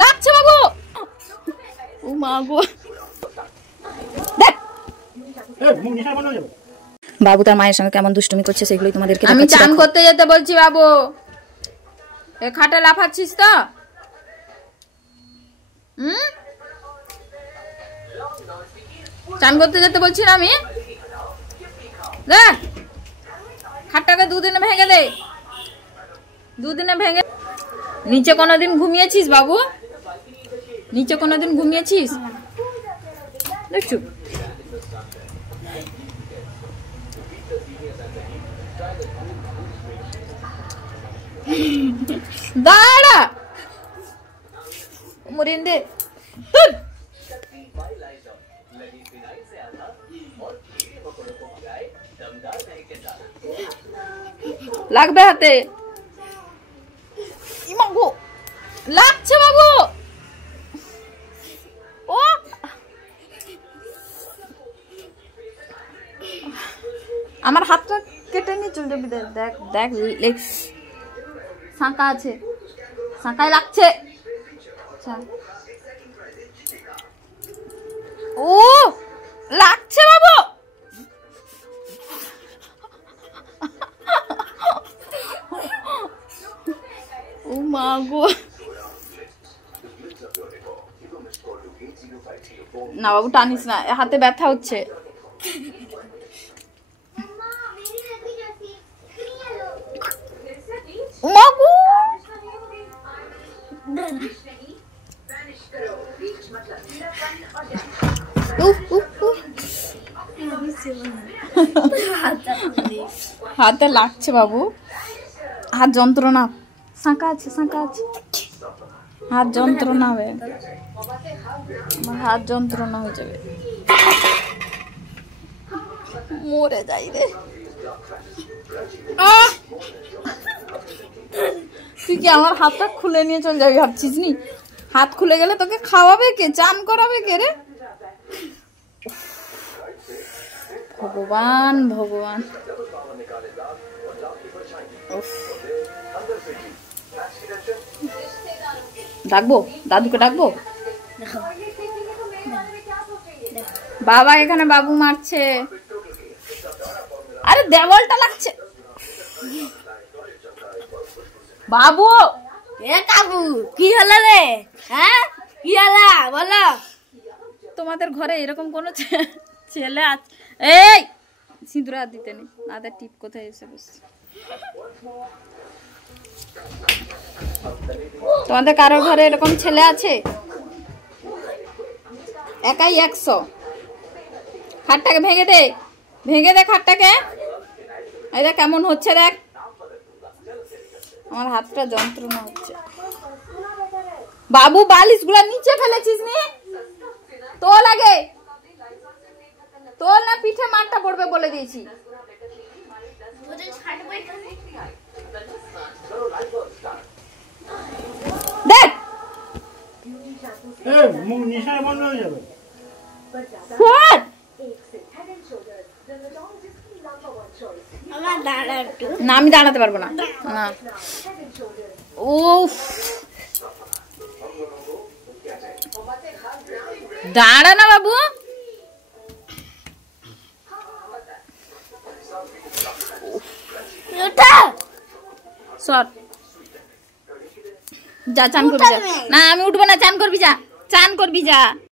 লাগছে বাবু। ও মা গো, বাবু তার মায়ের সঙ্গে কেমন দুষ্টুমি করছে সেগুলোই তোমাদেরকে আমি চান করতে যেতে বলছি বাবু, এ খাটে লাফাচ্ছিস তো? চান করতে যেতে বলছি না আমি? দেখ খাটটাকে দুদিনে ভেঙে দে, দুদিনে ভেঙে। নিচে কোনোদিন ঘুমিয়েছিস বাবু? নিচে কোনোদিন ঘুমিয়েছিস? দেখছু দাঁড়া মরিন্দে লাগবে হাতে। লাগছে বাবু। ও আমার হাতটা কেটে নিয়ে চলে যাবি। দেখ দেখ শাঁকা আছে, শাঁকায় লাগছে। ও লাগছে বাবু। ও মা গো, না বাবু টানিস না, হাতে ব্যথা হচ্ছে। হাতে লাগছে বাবু, হাত যন্ত্রণা, শাঁকা আছে, শাঁকা আছে, হাত যন্ত্রণা হবে, আমার হাত যন্ত্রণা হয়ে যাবে, মরে যাই রে। তুই কি আমার হাতটা খুলে নিয়ে চলে যাবি ভাবছিস নি? হাত খুলে গেলে তোকে খাওয়াবে কে, চান করাবে কে রে? ভগবান ভগবান। ডাকবো দাদুকে, ডাকবো বাবা, এখানে বাবু মারছে। আরে দেওয়ালটা লাগছে বাবু। এ কাকু কি হলো রে? হ্যাঁ কি হলো বলো? তোমাদের ঘরে এরকম কোন ছেলে আছে? এই সিঁদুর হাত দিতে নেই, আদের টিপ কোথায় এসে বসে। তোমাদের কারোর ঘরে এরকম ছেলে আছে? একাই 100। খাটটাকে ভেঙে দে, ভেঙে দে খাটটাকে। এই দেখ কেমন হচ্ছে, দেখ আমার হাতটা যন্ত্রণা হচ্ছে। বাবু বালিশ গুলা নিচে ফেলেছিস নি? তো লাগে তোর না পিঠে মারটা পড়বে বলে দিয়েছি। দেখ না, আমি দাঁড়াতে পারবো না। ও দাঁড়া না বাবু। সর যা, চান করবি যা। না আমি উঠবো না, চান করবি যা, চান করবি যা।